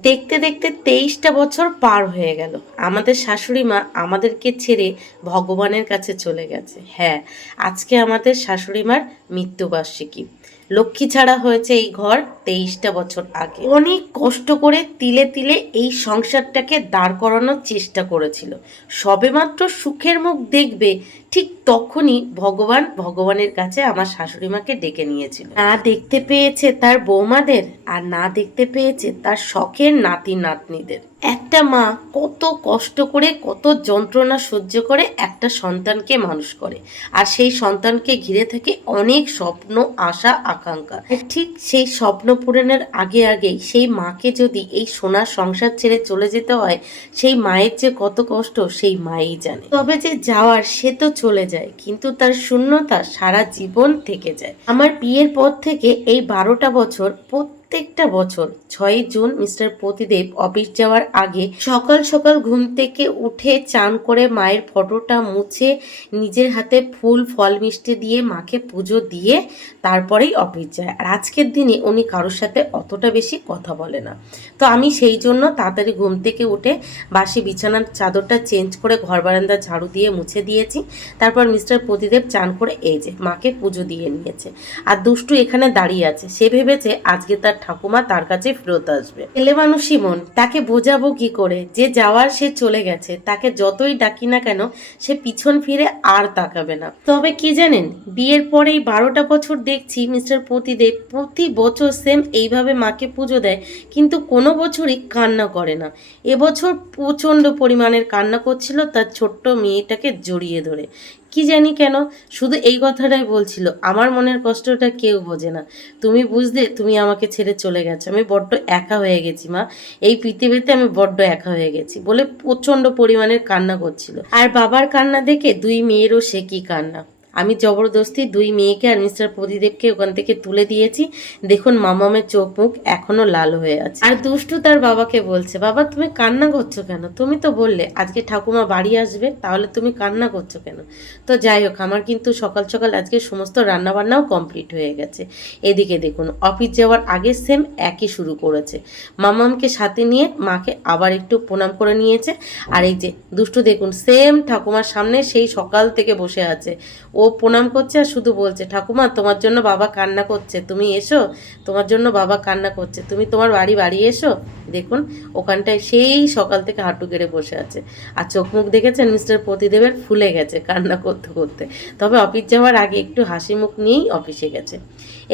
দেখতে দেখতে 23টা বছর পার হয়ে গেল। আমাদের শাশুড়ি মা আমাদেরকে ছেড়ে ভগবানের কাছে চলে গেছে। হ্যাঁ, আজকে আমাদের শাশুড়ি মার মৃত্যুবার্ষিকী। লক্ষ্মী ছাড়া হয়েছে এই ঘর 23টা বছর আগে। অনেক কষ্ট করে তিলে তিলে এই সংসারটাকে দাঁড় করানোর চেষ্টা করেছিল। সবেমাত্র সুখের মুখ দেখবে, ঠিক তখনই ভগবানের কাছে আমার শাশুড়ি মাকে ডেকে নিয়েছিল। না দেখতে পেয়েছে তার বৌমাদের, আর না দেখতে পেয়েছে তার শখের নাতি নাতনিদের। একটা মা কত কষ্ট করে, কত যন্ত্রণা সহ্য করে একটা সন্তানকে মানুষ করে, আর সেই সন্তানকে ঘিরে থাকে অনেক স্বপ্ন, আশা, আকাঙ্ক্ষা। ঠিক সেই স্বপ্ন পূরণের আগে আগেই সেই মাকে যদি এই সোনার সংসার ছেড়ে চলে যেতে হয়, সেই মায়ের যে কত কষ্ট সেই মাই জানে। তবে যে যাওয়ার সে তো চলে যায়, কিন্তু তার শূন্যতা সারা জীবন থেকে যায়। আমার বিয়ের পর থেকে এই 12টা বছর প্রত্যেকটা বছর 6ই জুন মিস্টার প্রতিদেব অফিস যাওয়ার আগে সকাল সকাল ঘুম থেকে উঠে চান করে মায়ের ফটোটা মুছে নিজের হাতে ফুল ফল মিষ্টি দিয়ে মাকে পুজো দিয়ে তারপরেই অফিস যায়। আর আজকের দিনে উনি কারোর সাথে অতটা বেশি কথা বলে না। তো আমি সেই জন্য তাড়াতাড়ি ঘুম থেকে উঠে বাসি বিছানার চাদরটা চেঞ্জ করে ঘর বারান্দা ঝাড়ু দিয়ে মুছে দিয়েছি। তারপর মিস্টার প্রতিদেব চান করে এই যে মাকে পুজো দিয়ে নিয়েছে, আর দুষ্টু এখানে দাঁড়িয়ে আছে। সে ভেবেছে আজকে তার ঠাকুমা তার কাছে ফেরত আসবে। ছেলে মানুষই মন, তাকে বোঝাবো কি করে? যে যাওয়ার সে চলে গেছে, তাকে যতই ডাকি না কেন সে পিছন ফিরে আর তাকাবে না। তবে কি জানেন, বিয়ের পরে এই 12টা বছর দেখছি মিস্টার প্রতিদেব প্রতি বছর সেম এইভাবে মাকে পুজো দেয়, কিন্তু কোনো বছরই কান্না করে না। এবছর প্রচণ্ড পরিমাণের কান্না করছিল তার ছোট্ট মেয়েটাকে জড়িয়ে ধরে। কি জানি কেন শুধু এই কথাটাই বলছিল, আমার মনের কষ্টটা কেউ বোঝে না। তুমি বুঝলে তুমি আমাকে ছেড়ে চলে গেছো, আমি বড্ড একা হয়ে গেছি মা, এই পৃথিবীতে আমি বড্ড একা হয়ে গেছি বলে প্রচণ্ড পরিমাণের কান্না করছিল। আর বাবার কান্না দেখে দুই মেয়েরও সে কি কান্না। আমি জবরদস্তি দুই মেয়েকে আর মিস্টার প্রদীপকে ওখান থেকে তুলে দিয়েছি। দেখুন মামামের চোখ মুখ এখনো লাল হয়ে আছে। আর দুষ্টু তার বাবাকে বলছে, বাবা তুমি কান্না করছো কেন? তুমি তো বললে আজকে ঠাকুমা বাড়ি আসবে, তাহলে তুমি কান্না করছো কেন? তো যাই হোক, আমার কিন্তু সকাল সকাল আজকে সমস্ত রান্নাবান্নাও কমপ্লিট হয়ে গেছে। এদিকে দেখুন অফিস যাওয়ার আগে সেম একই শুরু করেছে। মামামকে সাথে নিয়ে মাকে আবার একটু প্রণাম করে নিয়েছে। আর এই যে দুষ্টু দেখুন সেম ঠাকুমার সামনে সেই সকাল থেকে বসে আছে। ও প্রণাম করছে আর শুধু বলছে, ঠাকুমা তোমার জন্য বাবা কান্না করছে, তুমি এসো, তোমার জন্য বাবা কান্না করছে, তুমি তোমার বাড়ি এসো। দেখুন ওখানটায় সেই সকাল থেকে হাঁটু গেড়ে বসে আছে। আর চোখ মুখ দেখেছেন মিস্টার প্রতিদেবের ফুলে গেছে কান্না করতে করতে। তবে অফিস যাওয়ার আগে একটু হাসি মুখ নিয়েই অফিসে গেছে।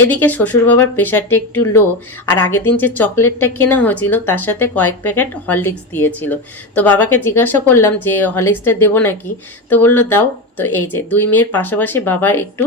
এদিকে শ্বশুর বাবার প্রেশারটা একটু লো, আর আগের দিন যে চকলেটটা কেনা হয়েছিল তার সাথে কয়েক প্যাকেট হরলিক্স দিয়েছিল। তো বাবাকে জিজ্ঞাসা করলাম যে হরলিক্সটা দেবো নাকি, তো বললো দাও। তো এই যে দুই মেয়ের পাশাপাশি বাবার একটু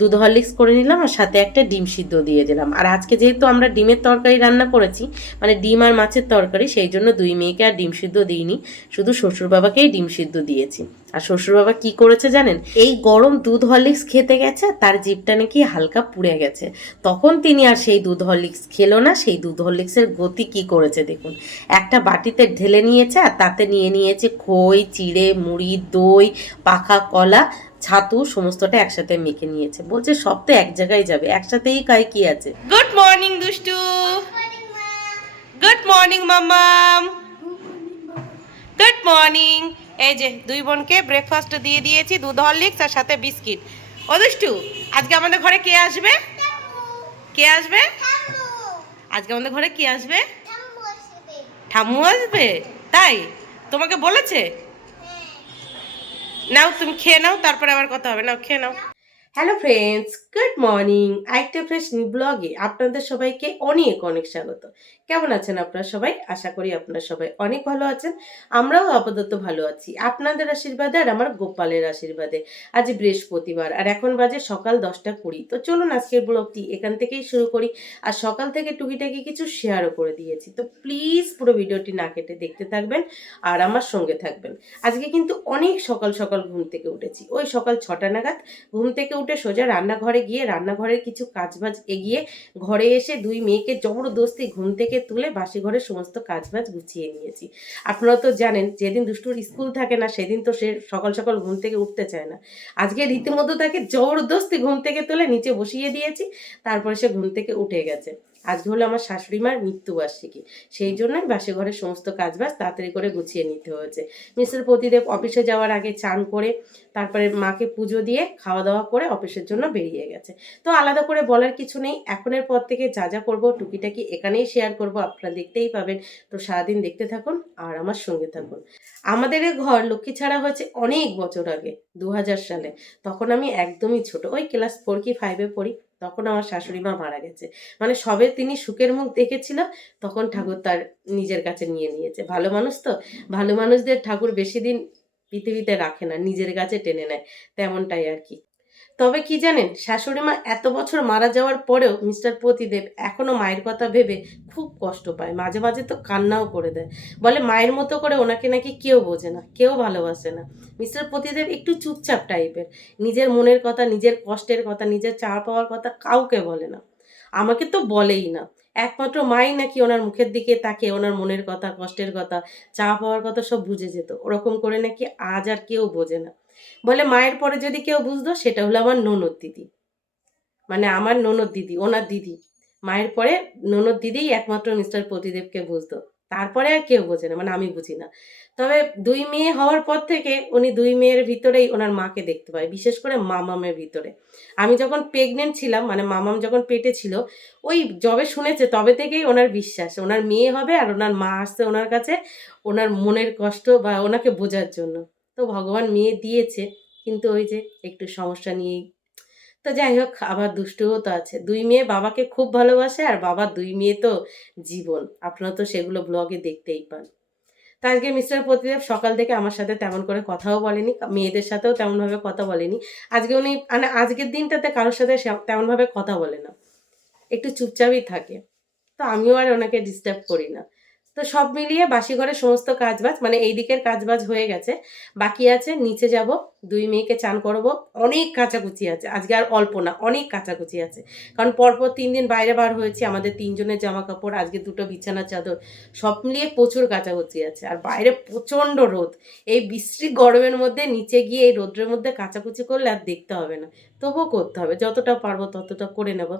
দুধ হরলিক্স করে নিলাম, আর সাথে একটা ডিম সিদ্ধ দিয়ে দিলাম। আর আজকে যেহেতু আমরা ডিমের তরকারি রান্না করেছি, মানে ডিম আর মাছের তরকারি, সেই জন্য দুই মেয়েকে আর ডিম সিদ্ধ দিইনি, শুধু শ্বশুর বাবাকেই ডিম সিদ্ধ দিয়েছি। আর শ্বশুর বাবা কি করেছে জানেন, এই গরম দুধ হরলিক্স খেতে গেছে, তার জিভটা নাকি হালকা পুড়ে গেছে। তখন তিনি আর সেই দুধ হরলিক্স খেলো না। সেই দুধ হরলিক্সের গতি কি করেছে দেখুন, একটা বাটিতে ঢেলে নিয়েছে, আর তাতে নিয়ে নিয়েছে খই, চিড়ে, মুড়ি, দই, পাকা কলা, ছাতু, সমস্তটা একসাথে মেখে নিয়েছে। বলছে সব তো এক জায়গায় যাবে, একসাথেই খাই, কি আছে। গুড মর্নিং দুষ্টু। গুড মর্নিং মাম্মাম। Good morning. এই যে দুই বোনকে ব্রেকফাস্ট দিয়ে দিয়েছি, দুধ হরলিক্স আর সাথে বিস্কিট। ও দুষ্টু, আজকে আমাদের ঘরে কে আসবে? কে আসবে আজকে আমাদের ঘরে? কে আসবে? ঠাম্মু আসবে। তাই তোমাকে বলেছে? নাও তুমি খেয়ে নাও, তারপরে আবার কথা হবে। নাও খেয়ে নাও। Hello friends, good morning. আরেকটা ফ্রেশ নিউ ব্লগে আপনাদের সবাইকে অনেক অনেক স্বাগত। কেমন আছেন আপনারা সবাই? আশা করি আপনারা সবাই অনেক ভালো আছেন। আমরাও আপাতত ভালো আছি আপনাদের আশীর্বাদে আর আমার গোপালের আশীর্বাদে। আজ বৃহস্পতিবার আর এখন বাজে সকাল 10টা 20। তো চলুন আজকের ব্লগটি এখান থেকেই শুরু করি। আর সকাল থেকে টুকিটাকি কিছু শেয়ারও করে দিয়েছি, তো প্লিজ পুরো ভিডিওটি না কেটে দেখতে থাকবেন আর আমার সঙ্গে থাকবেন। আজকে কিন্তু অনেক সকাল সকাল ঘুম থেকে উঠেছি, ওই সকাল 6টা নাগাদ ঘুম থেকে উঠে সোজা রান্নাঘরে গিয়ে রান্নাঘরের কিছু কাজবাজ এগিয়ে ঘরে এসে দুই মেয়েকে জবরদস্তি ঘুম থেকে তুলে বাসি ঘরের সমস্ত কাজবাজ গুছিয়ে নিয়েছি। আপনারা তো জানেন যেদিন দুষ্টুর স্কুল থাকে না সেদিন তো সে সকাল সকাল ঘুম থেকে উঠতে চায় না। আজকে রীতিমতো তাকে জবরদস্তি ঘুম থেকে তুলে নিচে বসিয়ে দিয়েছি, তারপরে সে ঘুম থেকে উঠে গেছে। আজকে হলো আমার শাশুড়ি মার মৃত্যুবার্ষিকী, সেই জন্যই বাসে ঘরের সমস্ত কাজবাজ তাড়াতাড়ি করে গুছিয়ে নিতে হয়েছে। মিস্টার প্রতিদেব অফিসে যাওয়ার আগে চান করে তারপরে মাকে পুজো দিয়ে খাওয়া দাওয়া করে অফিসের জন্য বেরিয়ে গেছে। তো আলাদা করে বলার কিছু নেই, এখনের পর থেকে যা যা করবো টুকিটাকি এখানেই শেয়ার করবো, আপনারা দেখতেই পাবেন। তো সারাদিন দেখতে থাকুন আর আমার সঙ্গে থাকুন। আমাদের এ ঘর লক্ষ্মী ছাড়া হয়েছে অনেক বছর আগে, 2000 সালে। তখন আমি একদমই ছোট, ওই ক্লাস 4 কি 5-এ পড়ি। তখন আমার শাশুড়ি মা মারা গেছে, মানে সবে তিনি সুখের মুখ দেখেছিল, তখন ঠাকুর তার নিজের কাছে নিয়ে নিয়েছে। ভালো মানুষ তো, ভালো মানুষদের ঠাকুর বেশি দিন পৃথিবীতে রাখে না, নিজের কাছে টেনে নেয়, তেমনটাই আর কি। তবে কি জানেন, শাশুড়ি মা এত বছর মারা যাওয়ার পরেও মিস্টার প্রতিদেব এখনো মায়ের কথা ভেবে খুব কষ্ট পায়, মাঝে মাঝে তো কান্নাও করে দেয়। বলে মায়ের মতো করে ওনাকে নাকি কেউ বোঝে না, কেউ ভালোবাসে না। মিস্টার প্রতিদেব একটু চুপচাপ টাইপের, নিজের মনের কথা, নিজের কষ্টের কথা, নিজের চাওয়া পাওয়ার কথা কাউকে বলে না। আমাকে তো বলেই না। একমাত্র মাই নাকি ওনার মুখের দিকে তাকিয়ে ওনার মনের কথা, কষ্টের কথা, চাওয়া পাওয়ার কথা সব বুঝে যেত। ওরকম করে নাকি আজ আর কেউ বোঝে না। বলে মায়ের পরে যদি কেউ বুঝতো সেটা হলো আমার ননদ দিদি, মানে আমার ননদ দিদি, ওনার দিদি। মায়ের পরে ননদ দিদিই একমাত্র মিস্টার প্রতিদেবকে বুঝতো, তারপরে আর কেউ বোঝে না, মানে আমি বুঝি না। তবে 2 মেয়ে হওয়ার পর থেকে উনি 2 মেয়ের ভিতরেই ওনার মাকে দেখতে পায়, বিশেষ করে মামামের ভিতরে। আমি যখন প্রেগনেন্ট ছিলাম, মানে মামাম যখন পেটে ছিল, ওই যবে শুনেছে তবে থেকেই ওনার বিশ্বাস ওনার মেয়ে হবে আর ওনার মা আসছে ওনার কাছে ওনার মনের কষ্ট বা ওনাকে বোঝার জন্য। তো ভগবান মেয়ে দিয়েছে, কিন্তু ওই যে একটু সমস্যা নিয়েই। তো যাই হোক, আবার দুষ্টুও তো আছে। 2 মেয়ে বাবাকে খুব ভালোবাসে আর বাবার 2 মেয়ে তো জীবন। আপনারা তো সেগুলো ব্লগে দেখতেই পান। তো আজকে মিস্টার প্রতিদেব সকাল থেকে আমার সাথে তেমন করে কথাও বলেনি, মেয়েদের সাথেও তেমনভাবে কথা বলেনি। আজকে উনি মানে আজকের দিনটাতে কারোর সাথে তেমনভাবে কথা বলে না, একটু চুপচাপই থাকে। তো আমিও আর ওনাকে ডিস্টার্ব করি না। তো সব মিলিয়ে বাসি ঘরের সমস্ত কাজবাজ, মানে এই দিকের কাজবাজ হয়ে গেছে, বাকি আছে নিচে যাব, 2 মেয়েকে চান করবো। অনেক কাচাকুচি আছে আজকে, আর অল্প না, অনেক কাচাকুচি আছে। কারণ পরপর 3 দিন বাইরে বার হয়েছি, আমাদের 3 জনের জামা কাপড়, আজকে 2টো বিছানার চাদর, সব মিলিয়ে প্রচুর কাচাকুচি আছে। আর বাইরে প্রচণ্ড রোদ, এই বিশ্রী গরমের মধ্যে নিচে গিয়ে এই রোদ্রের মধ্যে কাচাকুচি করলে আর দেখতে হবে না, তবুও করতে হবে, যতটা পারবো ততটা করে নেব।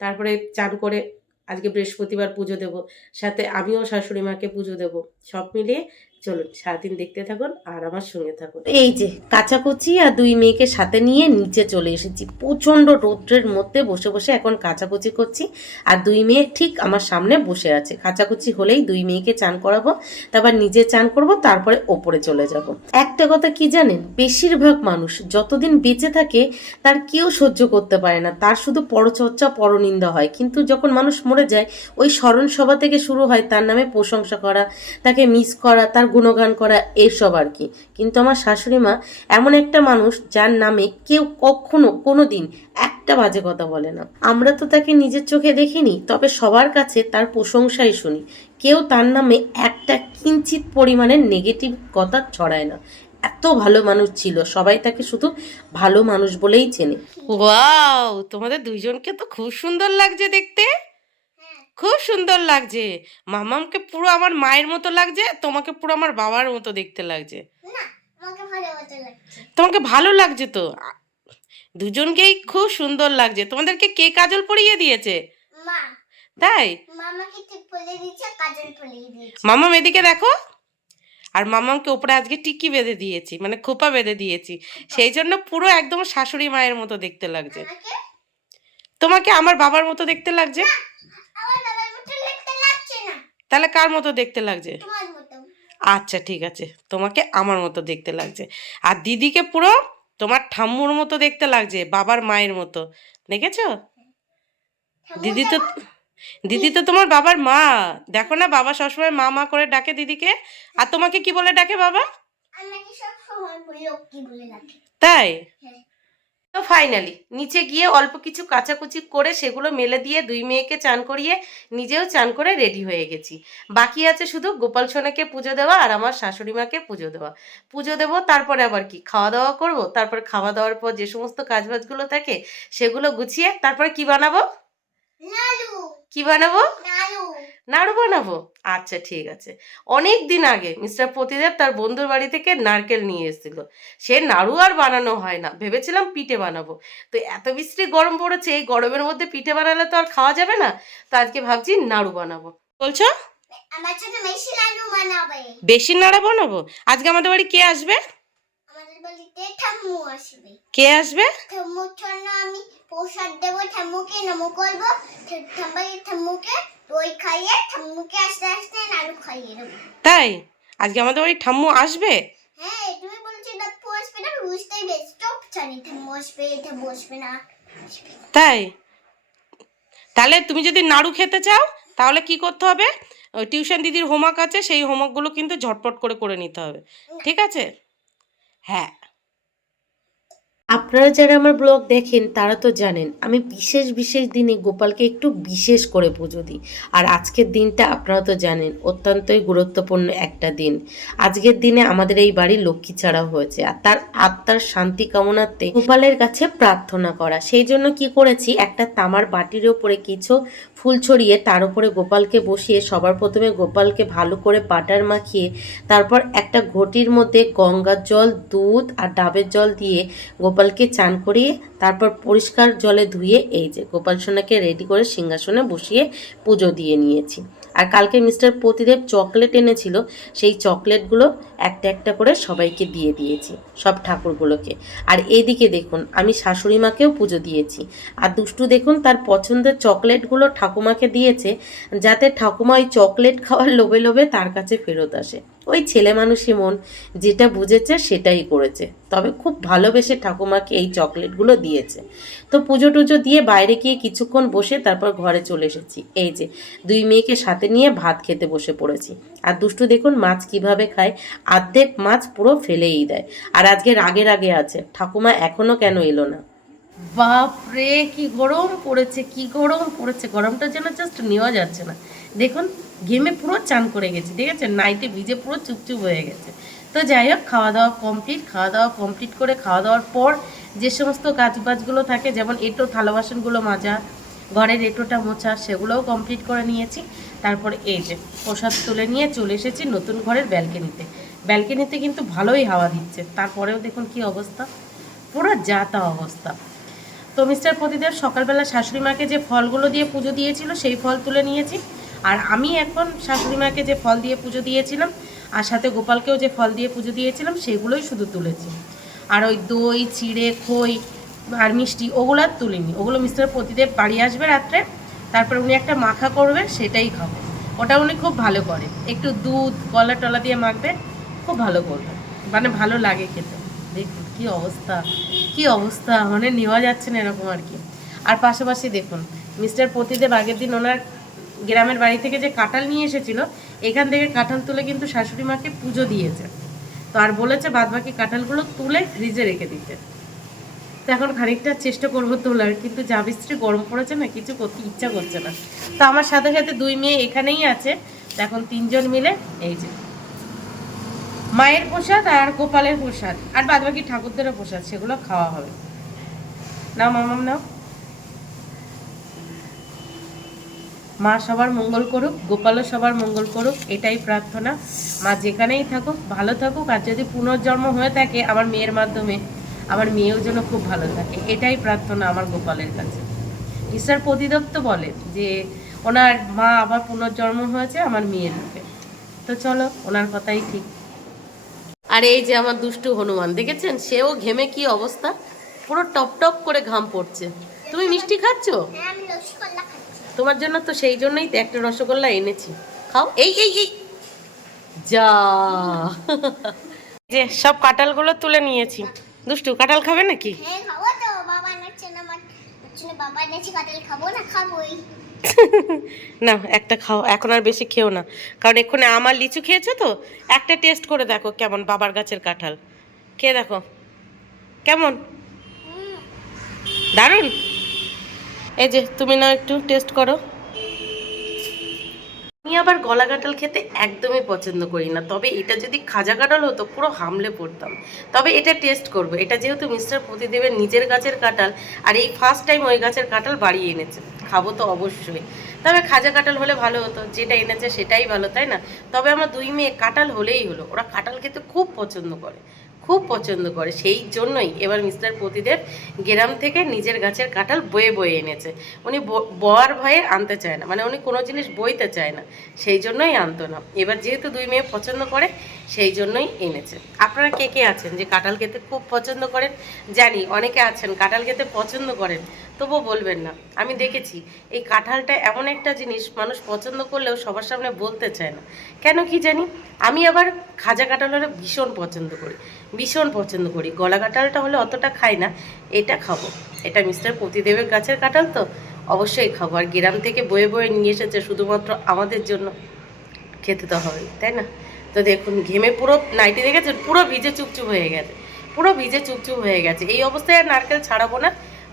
তারপরে চান করে আজকে বৃহস্পতিবার পুজো দেব, সাথে আমিও শাশুড়ি মাকে পুজো দেব। সব মিলিয়ে চলুন সারাদিন দেখতে থাকুন আর আমার সঙ্গে থাকুন। এই যে কাচাকুচি আর 2 মেয়েকে সাথে নিয়ে নিচে চলে এসেছি, প্রচণ্ড রৌদ্রের মধ্যে বসে বসে এখন কাচাকুচি করছি। আর 2 মেয়ে ঠিক আমার সামনে বসে আছে, কাচাকুচি হলেই 2 মেয়েকে চান করাবো, তারপর নিজে চান করব, তারপরে ওপরে চলে যাব। একটা কথা কি জানেন, বেশিরভাগ মানুষ যতদিন বেঁচে থাকে তার কেউ সহ্য করতে পারে না, তার শুধু পরচর্চা পরনিন্দা হয়। কিন্তু যখন মানুষ মরে যায়, ওই স্মরণ সভা থেকে শুরু হয় তার নামে প্রশংসা করা, তাকে মিস করা, তার গুণগান করা, এইসব আর কি। কিন্তু আমার শাশুড়ি মা এমন একটা মানুষ যার নামে কেউ কখনো কোনো দিন একটা বাজে কথা বলে না। আমরা তো তাকে নিজের চোখে দেখিনি, তবে সবার কাছে তার প্রশংসাই শুনি। কেউ তার নামে একটা কিঞ্চিত পরিমাণের নেগেটিভ কথা ছড়ায় না। এত ভালো মানুষ ছিল, সবাই তাকে শুধু ভালো মানুষ বলেই চেনে। ওয়াও, তোমাদের দুইজনকে তো খুব সুন্দর লাগছে দেখতে, খুব সুন্দর লাগছে। মামামকে পুরো আমার মায়ের মতো লাগছে, তোমাকে পুরো আমার বাবার মতো দেখতে লাগছে। তোমাকে ভালো লাগছে তো, দুজনকেই খুব সুন্দর লাগছে। তোমাদেরকে কে কাজল পরিয়ে দিয়েছে? তাই মামাম এদিকে দেখো, আর মামামকে উপরে আজকে টিকি বেঁধে দিয়েছি, মানে খোপা বেঁধে দিয়েছি, সেই জন্য পুরো একদম শাশুড়ি মায়ের মতো দেখতে লাগছে। তোমাকে আমার বাবার মতো দেখতে লাগছে। তাহলে কার মতো দেখতে লাগছে? আচ্ছা ঠিক আছে, তোমাকে আমার মতো দেখতে লাগছে। আর দিদিকে পুরো তোমার ঠাম্মুর মতো দেখতে লাগছে, বাবার মায়ের মতো। দেখেছো? দিদি তো দিদি তো তোমার বাবার মা। দেখো না, বাবা সবসময় মা মা করে ডাকে দিদিকে। আর তোমাকে কি বলে ডাকে বাবা? তাই? তো ফাইনালি নিচে গিয়ে অল্প কিছু কাচাকুচি করে সেগুলো মেলে দিয়ে 2 মেয়েকে চান করিয়ে নিজেও চান করে রেডি হয়ে গেছি। বাকি আছে শুধু গোপাল সোনাকে পুজো দেওয়া আর আমার শাশুড়ি মাকে পুজো দেওয়া। পুজো দেবো, তারপরে আবার কি খাওয়া দাওয়া করব। তারপর খাওয়া দাওয়ার পর যে সমস্ত কাজবাজগুলো থাকে সেগুলো গুছিয়ে তারপরে কি বানাবো? কি বানাবো? নাড়ু বানাবো, আচ্ছা ঠিক আছে। অনেক দিন আগে মিস্টার প্রতিদেব তার বন্ধুর বাড়ি থেকে নারকেল নিয়ে এসেছিল। সে নাড়ু আর বানানো হয় না, ভেবেছিলাম পিঠে বানাবো। তো এত বিশ্রী গরম পড়েছে, এই গরমের মধ্যে পিঠে বানালে তো আর খাওয়া যাবে না। তো আজকে ভাবছি নাড়ু বানাবো। বলছো আমার জন্য বেশি নাড়ু বানাবে। বেশি নাড়ু বানাবো? আজকে আমাদের বাড়ি কে আসবে? আমাদের বাড়িতে ঠাম্মু আসবে। কে আসবে? ঠাম্মুর জন্য আমি প্রসাদ দেবো, ঠাম্মুকে নমো করবো, ঠাম্মুকে দই খাইয়ে ঠাম্মুকে আস্তে আস্তে নাড়ু খাইয়ে দেবো। তাই আজকে আমাদের বাড়ি ঠাম্মু আসবে? হ্যাঁ, তুমি বলছো না ঠাম্মু আসবে না, বুঝতেই বেশ চুপ জানি ঠাম্মু আসবে না। তাই তাহলে তুমি যদি নাড়ু খেতে চাও তাহলে কি করতে হবে? ওই টিউশন দিদির হোমওয়ার্ক আছে, সেই হোমওয়ার্কগুলো কিন্তু ঝটপট করে নিতে হবে, ঠিক আছে? হ্যাঁ, আপনারা যারা আমার ব্লগ দেখেন তারা তো জানেন আমি বিশেষ বিশেষ দিনে গোপালকে একটু বিশেষ করে পুজো দিই। আর আজকের দিনটা আপনারা তো জানেন অত্যন্তই গুরুত্বপূর্ণ একটা দিন। আজকের দিনে আমাদের এই বাড়ি লক্ষ্মী ছাড়া হয়েছে, আর তার আত্মার শান্তি কামনার্থে গোপালের কাছে প্রার্থনা করা। সেই জন্য কি করেছি, একটা তামার বাটির ওপরে কিছু ফুল ছড়িয়ে তার উপরে গোপালকে বসিয়ে সবার প্রথমে গোপালকে ভালো করে বাটার মাখিয়ে তারপর একটা ঘটির মধ্যে গঙ্গার জল, দুধ আর ডাবের জল দিয়ে গোপালকে চান করিয়ে তারপর পরিষ্কার জলে ধুয়ে এই যে গোপাল সোনাকে রেডি করে সিংহাসনে বসিয়ে পুজো দিয়ে নিয়েছি। আর কালকে মিস্টার প্রতিদেব চকলেট এনেছিল, সেই চকলেটগুলো একটা একটা করে সবাইকে দিয়ে দিয়েছি, সব ঠাকুরগুলোকে। আর এইদিকে দেখুন আমি শাশুড়ি মাকেও পুজো দিয়েছি। আর দুষ্টু দেখুন তার পছন্দের চকলেটগুলো ঠাকুমাকে দিয়েছে, যাতে ঠাকুমা ওই চকলেট খাওয়ার লোভে লোভে তার কাছে ফেরত আসে। ওই ছেলে মানুষই মন, যেটা বুঝেছে সেটাই করেছে। তবে খুব ভালোবেসে ঠাকুমাকে এই চকলেটগুলো দিয়েছে। তো পুজো টুজো দিয়ে বাইরে গিয়ে কিছুক্ষণ বসে তারপর ঘরে চলে এসেছি। এই যে দুই মেয়েকে সাথে নিয়ে ভাত খেতে বসে পড়েছি। আর দুষ্টু দেখুন মাছ কিভাবে খায়, অর্ধেক মাছ পুরো ফেলেই দেয়। আর আজকে রাগে রাগে আছে, ঠাকুমা এখনো কেন এলো না। বাপরে কি গরম পড়েছে, কি গরম পড়েছে, গরমটা যেন জাস্ট নেওয়া যাচ্ছে না। দেখুন ঘেমে পুরো চান করে গেছি, ঠিক আছে, নাইটে ভিজে পুরো চুপচুপ হয়ে গেছে। তো যাই হোক খাওয়া দাওয়া কমপ্লিট করে খাওয়া দাওয়ার পর যে সমস্ত কাজবাজগুলো থাকে, যেমন এঁটো থালা বাসনগুলো মাজা, ঘরের এঁটোটা মোছা, সেগুলোও কমপ্লিট করে নিয়েছি। তারপর এই যে প্রসাদ তুলে নিয়ে চলে এসেছি নতুন ঘরের ব্যালকনিতে। ব্যালকনিতে কিন্তু ভালোই হাওয়া দিচ্ছে, তারপরেও দেখুন কি অবস্থা, পুরো যা তা অবস্থা। তো মিস্টার প্রতিদেব সকালবেলা শাশুড়ি মাকে যে ফলগুলো দিয়ে পুজো দিয়েছিল সেই ফল তুলে নিয়েছি। আর আমি এখন শাশুড়ি মাকে যে ফল দিয়ে পুজো দিয়েছিলাম আর সাথে গোপালকেও যে ফল দিয়ে পুজো দিয়েছিলাম সেগুলোই শুধু তুলেছি। আর ওই দই, চিড়ে, খই আর মিষ্টি ওগুলো আর তুলিনি। ওগুলো মিস্টার প্রতিদেব বাড়ি আসবে রাত্রে, তারপর উনি একটা মাখা করবে, সেটাই খাবো। ওটা উনি খুব ভালো করে, একটু দুধ কলা টলা দিয়ে মাখবে, খুব ভালো করবে, মানে ভালো লাগে খেতে। দেখুন কি অবস্থা, কি অবস্থা, মানে নেওয়া যাচ্ছে না এরকম আর কি। আর পাশাপাশি দেখুন মিস্টার প্রতিদেব আগের দিন ওনার গ্রামের বাড়ি থেকে যে কাঁঠাল নিয়ে এসেছিল, এখান থেকে কাঁঠাল তুলে কিন্তু শাশুড়ি মাকে পুজো দিয়েছে। তো আর বলেছে বাদবাকি কাঁঠালগুলো তুলে ফ্রিজে রেখে দিতে। তো এখন খানিকটা চেষ্টা করবো তোলার, কিন্তু যা বৃষ্টি গরম পড়েছে না, কিছু করতে ইচ্ছা করছে না। তো আমার সাথে সাথে দুই মেয়ে এখানেই আছে। তো এখন তিনজন মিলে এই যে মায়ের প্রসাদ আর গোপালের প্রসাদ আর বাদবাকি ঠাকুরদেরও প্রসাদ, সেগুলো খাওয়া হবে। নাও মামাম নাও। মা সবার মঙ্গল করুক, গোপালও সবার মঙ্গল করুক, এটাই প্রার্থনা। মা যেখানেই থাকুক ভালো থাকুক, আর যদি পুনর্জন্ম হয়ে থাকে আমার মেয়ের মাধ্যমে, আমার মেয়েও যেন খুব ভালো থাকে, এটাই প্রার্থনা আমার গোপালের কাছে। ঈশ্বর প্রতিদত্ত বলে যে ওনার মা আবার পুনর্জন্ম হয়েছে আমার মেয়ের রূপে। তো চলো, ওনার কথাই ঠিক। আর এই যে আমার দুষ্টু হনুমান দেখেছেন, সেও ঘেমে কি অবস্থা, পুরো টপ টপ করে ঘাম পড়ছে। তুমি মিষ্টি খাচ্ছ? হ্যাঁ, আমি রসগোল্লা খাচ্ছি। তোমার জন্য তো সেই জন্যই তো একটা রসগোল্লা এনেছি, খাও। এই এই এই যা যে সব কাঁঠালগুলো তুলে নিয়েছি। দুষ্টু কাঁঠাল খাবে নাকি? হ্যাঁ খাবো তো, বাবা এনেছে না, আমার বাবা এনেছে কাঁঠাল, খাবো না, খাবোই। না একটা খাও, এখন আর বেশি খেও না, কারণ এক্ষুনি আমার লিচু খেয়েছো তো। একটা টেস্ট করে দেখো কেমন বাবার গাছের কাঁঠাল, খেয়ে দেখো কেমন, দারুণ। এই যে তুমি না একটু টেস্ট করো, আমি আবার গলা কাঁঠাল খেতে একদমই পছন্দ করি না, তবে এটা যদি খাজা কাঁঠাল হতো পুরো হামলে পড়তাম। তবে এটা টেস্ট করব, এটা যেহেতু মিস্টার প্রতিদেবের নিজের গাছের কাঁঠাল, আর এই ফার্স্ট টাইম ওই গাছের কাঁঠাল বাড়িয়ে এনেছে, খাবো তো অবশ্যই। তবে খাজা কাঁঠাল হলে ভালো হতো, যেটা এনেছে সেটাই ভালো, তাই না? তবে আমার দুই মেয়ে কাঁঠাল হলেই হলো, ওরা কাঁঠাল খেতে খুব পছন্দ করে, খুব পছন্দ করে। সেই জন্যই এবার মিস্টার প্রতিদেব গ্রাম থেকে নিজের গাছের কাঁঠাল বয়ে বয়ে এনেছে। উনি বওয়ার ভয়ে আনতে চায় না, মানে উনি কোনো জিনিস বইতে চায় না, সেই জন্যই আনতো না। এবার যেহেতু দুই মেয়ে পছন্দ করে সেই জন্যই এনেছে। আপনারা কে কে আছেন যে কাঁঠাল খেতে খুব পছন্দ করেন? জানি অনেকে আছেন কাঁঠাল খেতে পছন্দ করেন, তবুও বলবেন না। আমি দেখেছি এই কাঁঠালটা এমন একটা জিনিস মানুষ পছন্দ করলেও সবার সামনে বলতে চায় না, কেন কি জানি। আমি আবার খাজা কাঁঠাল হলে ভীষণ পছন্দ করি, ভীষণ পছন্দ করি। গলা কাঁঠালটা হলে অতটা খাই না, এটা খাবো। এটা মিস্টার প্রতিদেবের গাছের কাঁঠাল তো অবশ্যই খাবো, আর গ্রাম থেকে বয়ে বয়ে নিয়ে এসেছে শুধুমাত্র আমাদের জন্য, খেতে তো হবেই, তাই না? তো দেখুন ঘেমে পুরো নাইটি দেখেছেন, পুরো ভিজে চুপচুপ হয়ে গেছে, পুরো ভিজে চুপচুপ হয়ে গেছে। এই অবস্থায় আর নারকেল ছাড়াবো না,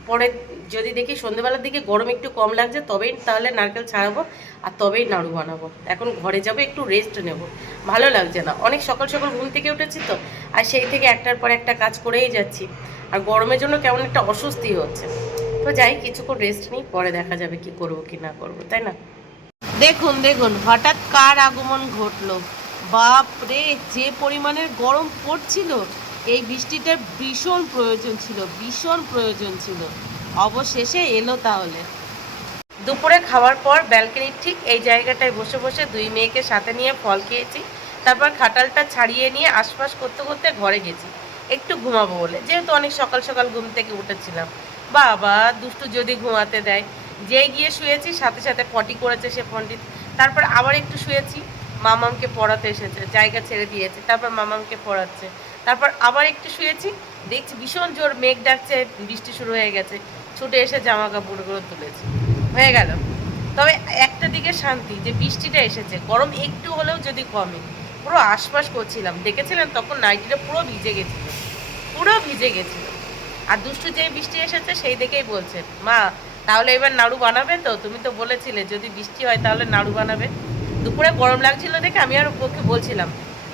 পরে যদি দেখি সন্ধ্যেবেলার দিকে গরম একটু কম লাগছে তবেই তাহলে নারকেল ছাড়াবো, আর তবেই নাড়ু বানাবো। এখন ঘরে যাবো, একটু রেস্ট নেব, ভালো লাগছে না, অনেক সকাল সকাল ঘুম থেকে উঠেছি তো, আর সেই থেকে একটার পর একটা কাজ করেই যাচ্ছি, আর গরমের জন্য কেমন একটা অস্বস্তি হচ্ছে। তো যাই কিছুক্ষণ রেস্ট নিই, পরে দেখা যাবে কি করবো কি না করবো, তাই না? দেখুন দেখুন হঠাৎ কার আগমন ঘটলো, বাপ রে! যে পরিমাণের গরম পড়ছিল, এই বৃষ্টিটার ভীষণ প্রয়োজন ছিল, ভীষণ প্রয়োজন ছিল। অবশেষে এলো তাহলে। দুপুরে খাওয়ার পর ব্যালকনির ঠিক এই জায়গাটায় বসে বসে দুই মেয়েকে সাথে নিয়ে ফল খেয়েছি, তারপর খাটালটা ছাড়িয়ে নিয়ে আশপাশ করতে করতে ঘরে গেছি একটু ঘুমাবো বলে, যেহেতু অনেক সকাল সকাল ঘুম থেকে উঠেছিলাম। বাবা দুষ্টু যদি ঘুমাতে দেয়, যেই গিয়ে শুয়েছি সাথে সাথে পটি করেছে সে পণ্ডিত। তারপর আবার একটু শুয়েছি, মামামকে পড়াতে এসেছে, জায়গা ছেড়ে দিয়েছে, তারপর মামামকে পড়াচ্ছে। তারপর আবার একটু শুয়েছি, দেখছি ভীষণ জোর মেঘ ডাকছে, বৃষ্টি শুরু হয়ে গেছে, ছুটে এসে জামা কাপড়গুলো তুলেছি, হয়ে গেল। তবে একটা দিকে শান্তি যে বৃষ্টিটা এসেছে, গরম একটু হলেও যদি কমে। পুরো আশপাশ করছিলাম, দেখেছিলেন তখন নাইটিটা পুরো ভিজে গেছিল, পুরো ভিজে গেছিল। আর দুষ্টু যেই বৃষ্টি এসেছে সেই দেখেই বলছে, মা তাহলে এবার নাড়ু বানাবে তো? তুমি তো বলেছিলে যদি বৃষ্টি হয় তাহলে নাড়ু বানাবে। দুপুরে গরম লাগছিল দেখে আমি আর ওকে বলছিলাম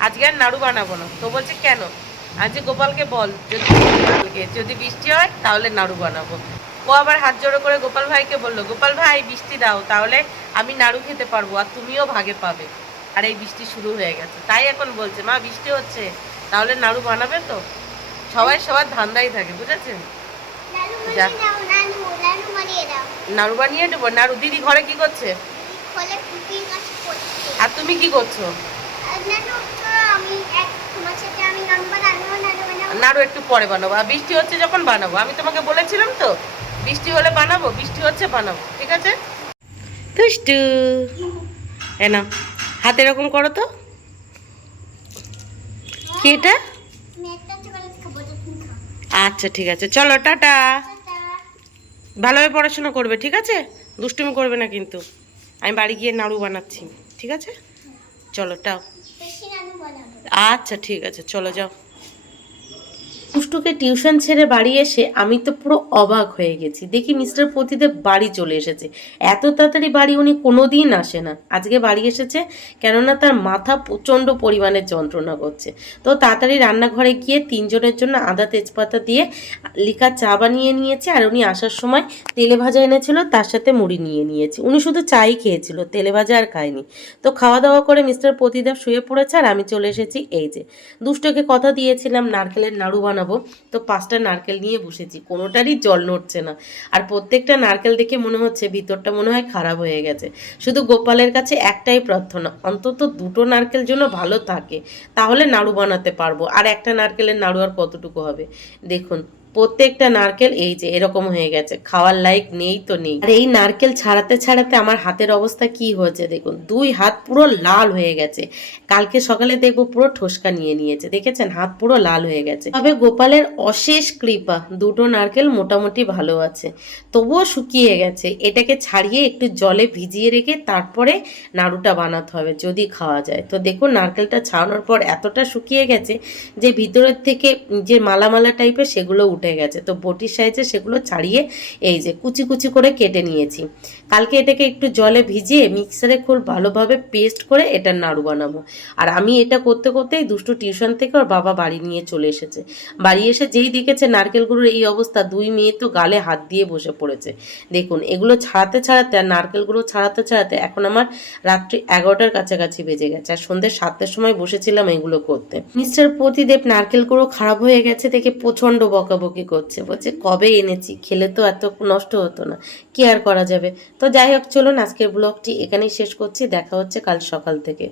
আজকে আর নাড়ু বানাবো না, তো বলছে কেন? আজ গোপালকে বল যদি বৃষ্টি হয় তাহলে নাড়ু বানাবো। ও আবার হাত জোড়ো করে গোপাল ভাইকে বললো, গোপাল ভাই বৃষ্টি দাও, তাহলে আমি নাড়ু খেতে পারবো আর তুমিও ভাগে পাবে। আর এই বৃষ্টি শুরু হয়ে গেছে, তাই এখন বলছে মা বৃষ্টি হচ্ছে তাহলে নাড়ু বানাবে তো। সবাই সবার ধান্দাই থাকে, বুঝেছেন? যা নাড়ু বানিয়ে দেবো। নাড়ু দিদি ঘরে কি করছে? আর তুমি কি করছো? নাড়ু একটু পরে বানাবো, আর বৃষ্টি হচ্ছে যখন বানাবো। আমি তোমাকে বলেছিলাম তো বৃষ্টি হলে বানাবো, বৃষ্টি হচ্ছে বানাবো, ঠিক আছে? দুষ্টু না, হাতে এরকম করো তো। কি এটা? আচ্ছা ঠিক আছে, চলো টাটা। ভালোভাবে পড়াশোনা করবে, ঠিক আছে? দুষ্টুমি করবে না কিন্তু। আমি বাড়ি গিয়ে নাড়ু বানাচ্ছি, ঠিক আছে? চলো টাও। আচ্ছা ঠিক আছে, চলো যাও। দুষ্টুকে টিউশন ছেড়ে বাড়ি এসে আমি তো পুরো অবাক হয়ে গেছি, দেখি মিস্টার প্রতিদেব বাড়ি চলে এসেছে। এত তাড়াতাড়ি বাড়ি উনি কোনোদিন আসে না, আজকে বাড়ি এসেছে কেননা তার মাথা প্রচণ্ড পরিমাণে যন্ত্রণা করছে। তো তাড়াতাড়ি রান্নাঘরে গিয়ে তিনজনের জন্য আদা তেজপাতা দিয়ে লিকা চা বানিয়ে নিয়েছে, আর উনি আসার সময় তেলে ভাজা এনেছিল, তার সাথে মুড়ি নিয়ে নিয়েছে। উনি শুধু চাই খেয়েছিল, তেলে ভাজা আর খায়নি। তো খাওয়া দাওয়া করে মিস্টার প্রতিদেব শুয়ে পড়েছে, আর আমি চলে এসেছি এই যে। দুষ্টকে কথা দিয়েছিলাম নারকেলের নাড়ু বানাবো, তো 5টা নারকেল নিয়ে বসেছি, কোনোটারই জল নড়ছে না। আর প্রত্যেকটা নারকেল দেখে মনে হচ্ছে ভিতরটা মনে হয় খারাপ হয়ে গেছে। শুধু গোপালের কাছে একটাই প্রার্থনা, অন্তত 2টো নারকেল যেন ভালো থাকে, তাহলে নাড়ু বানাতে পারবো। আর একটা নারকেলের নাড়ু আর কতটুকু হবে দেখুন, প্রত্যেকটা নারকেল এই যে এরকম হয়ে গেছে, খাওয়ার লাইক নেই তো নেই। আর এই নারকেল ছাড়াতে ছাড়াতে আমার হাতের অবস্থা কি হয়েছে দেখুন, 2 হাত পুরো লাল হয়ে গেছে। কালকে সকালে দেখবো পুরো ঠোসকা নিয়ে নিয়েছে, দেখেছেন হাত পুরো লাল হয়ে গেছে। তবে গোপালের অশেষ কৃপা, 2টো নারকেল মোটামুটি ভালো আছে, তবুও শুকিয়ে গেছে। এটাকে ছাড়িয়ে একটু জলে ভিজিয়ে রেখে তারপরে নাড়ুটা বানাতে হবে যদি খাওয়া যায়। তো দেখুন নারকেলটা ছাড়ানোর পর এতটা শুকিয়ে গেছে যে ভিতরের থেকে যে মালা মালা টাইপের সেগুলো উঠে গেছে। তো বটির সাইজে সেগুলো ছাড়িয়ে এই যে কুচি কুচি করে কেটে নিয়েছি। কালকে এটাকে একটু জলে ভিজিয়ে মিক্সারে খুব ভালোভাবে পেস্ট করে এটা নাড়ু বানাবো। আর আমি এটা করতে করতেই দুষ্টু টিউশন থেকে ওর বাবা বাড়ি নিয়ে চলে এসেছে। বাড়ি এসে যেই দেখেছে নারকেল গুঁড়োর এই অবস্থা, দুই মেয়ে তো গালে হাত দিয়ে বসে পড়েছে। দেখুন এগুলো ছাড়াতে ছাড়াতে আর নারকেল গুঁড়ো ছাড়াতে ছাড়াতে এখন আমার রাত্রি 11টার কাছাকাছি বেজে গেছে, আর সন্ধ্যে 7টার সময় বসেছিলাম এগুলো করতে। মিস্টার প্রতিদেব নারকেল গুঁড়ো খারাপ হয়ে গেছে দেখে প্রচণ্ড বকাবকি করছে, বলছে কবে এনেছি, খেলে তো এত নষ্ট হতো না, কি আর করা যাবে। তো যাই হোক, চলুন আজকের ব্লগটি এখানেই শেষ করছি, দেখা হচ্ছে কাল সকাল থেকে।